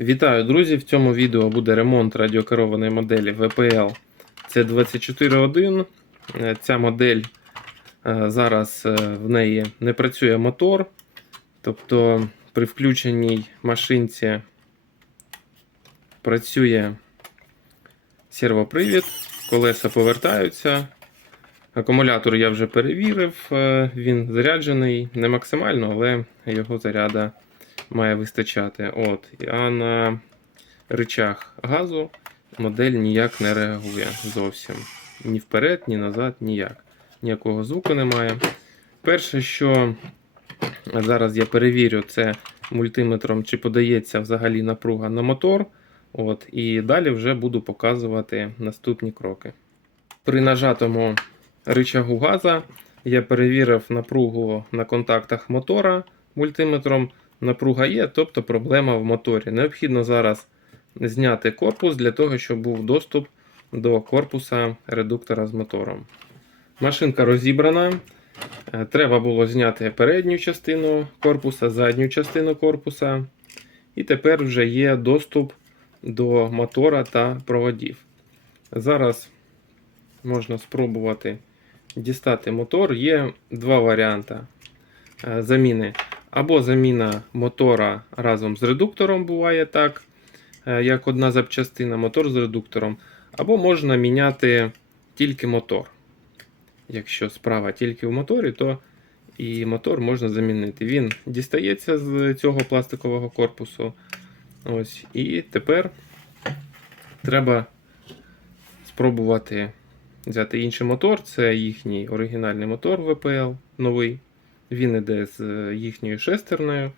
Вітаю, друзі! В цьому відео буде ремонт радіокерованої моделі VPL C241. Е, Ця модель е, зараз е, в неї не працює мотор. Тобто при включеній машинці працює сервопривід, колеса повертаються. Акумулятор я вже перевірив, він заряджений не максимально, але його заряда має вистачати. От. А на речах газу модель ніяк не реагує зовсім. Ні вперед, ні назад, ніяк. Ніякого звуку немає. Перше, що зараз я перевірю, це мультиметром, чи подається взагалі напруга на мотор. От, І далі вже буду показувати наступні кроки. При нажатому рычагу газа я перевірив напругу на контактах мотора мультиметром. Напруга є, тобто проблема в моторі. Необхідно зараз зняти корпус для того, щоб був доступ до корпуса редуктора з мотором. Машинка розібрана. Е, Треба було зняти передню частину корпуса, задню частину корпуса. І тепер вже є доступ до мотора та проводів. Зараз можна спробувати дістати мотор. Є два варіанти е, заміни. Або заміна мотора разом з редуктором буває так, е, як одна запчастина, мотор з редуктором. Або можна міняти тільки мотор. Якщо справа тільки в моторі, то і мотор можна замінити. Він дістається з цього пластикового корпусу. Ось, І тепер треба спробувати взяти інший мотор. Це їхній оригінальний мотор VPL новий. Він іде з е, їхньою шестерною,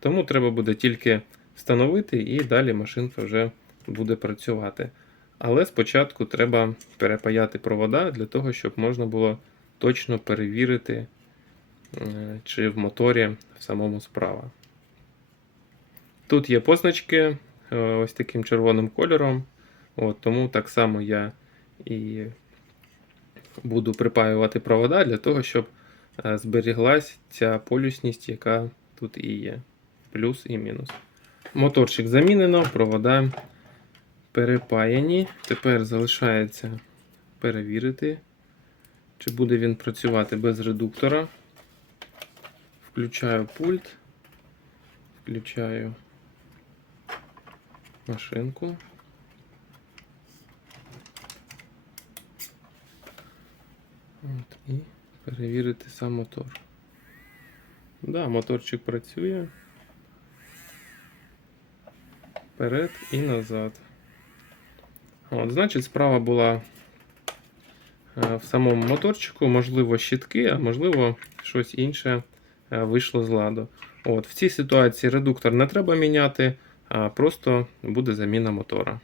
тому треба буде тільки встановити і далі машинка вже буде працювати. Але спочатку треба перепаяти провода для того, щоб можна було точно перевірити, е, чи в моторі в самому справа. Тут є позначки е, ось таким червоним кольором. От, Тому так само я і буду припаювати провода для того, щоб зберіглась ця полюсність, яка тут і є. Плюс і мінус. Моторчик замінено, провода перепаяні. Тепер залишається перевірити, чи буде він працювати без редуктора. Включаю пульт, включаю машинку. От, і перевірити сам мотор. Да, моторчик працює. Вперед і назад. От, Значить, справа була е, в самому моторчику, можливо, щитки, а можливо, щось інше е, вийшло з ладу. От, В цій ситуації редуктор не треба міняти, а просто буде заміна мотора.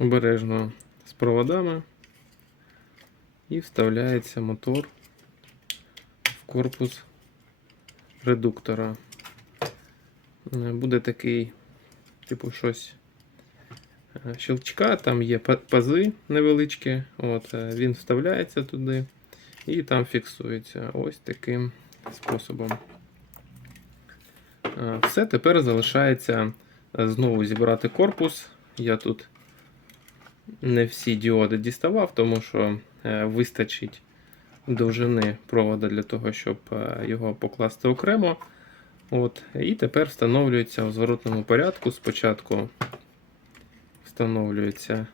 Обережно з проводами і вставляється мотор в корпус редуктора. Е, Буде такий, типу, щось е, щелчка, там є пази невеличкі, от, е, він вставляється туди і там фіксується ось таким способом. Все, тепер залишається знову зібрати корпус. Я тут не всі діоди діставав, тому що е, вистачить довжини провода для того, щоб е, його покласти окремо. От, І тепер встановлюється в зворотному порядку. Спочатку встановлюється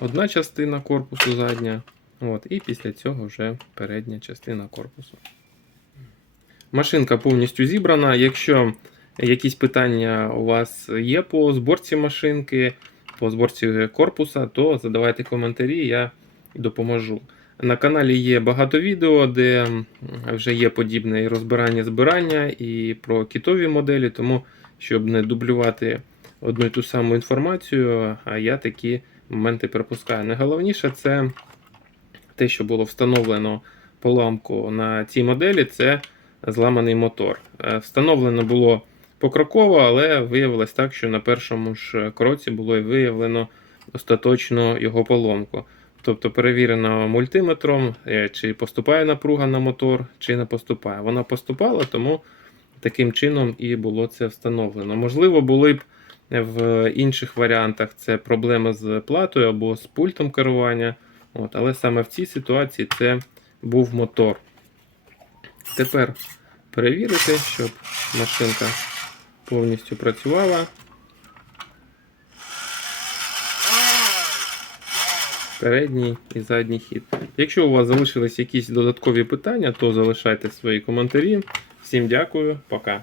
одна частина корпусу задня, от, і після цього вже передня частина корпусу. Машинка повністю зібрана. Якщо якісь питання у вас є по зборці машинки, по зборці корпуса, то задавайте коментарі, я допоможу. На каналі є багато відео, де вже є подібне і розбирання збирання, і про кітові моделі, тому щоб не дублювати одну і ту саму інформацію, а я такі моменти пропускаю. Найголовніше це те, що було встановлено поламку на цій моделі, це зламаний мотор. Е, Встановлено було покроково, але виявилось так, що на першому ж кроці було і виявлено остаточно його поломку. Тобто перевірено мультиметром, е, чи поступає напруга на мотор, чи не поступає. Вона поступала, тому таким чином і було це встановлено. Можливо, були б в інших варіантах це проблеми з платою або з пультом керування. От, але саме в цій ситуації це був мотор. Тепер перевірити, щоб машинка повністю працювала. Передній і задній хід. Якщо у вас залишились якісь додаткові питання, то залишайте свої коментарі. Всім дякую, пока.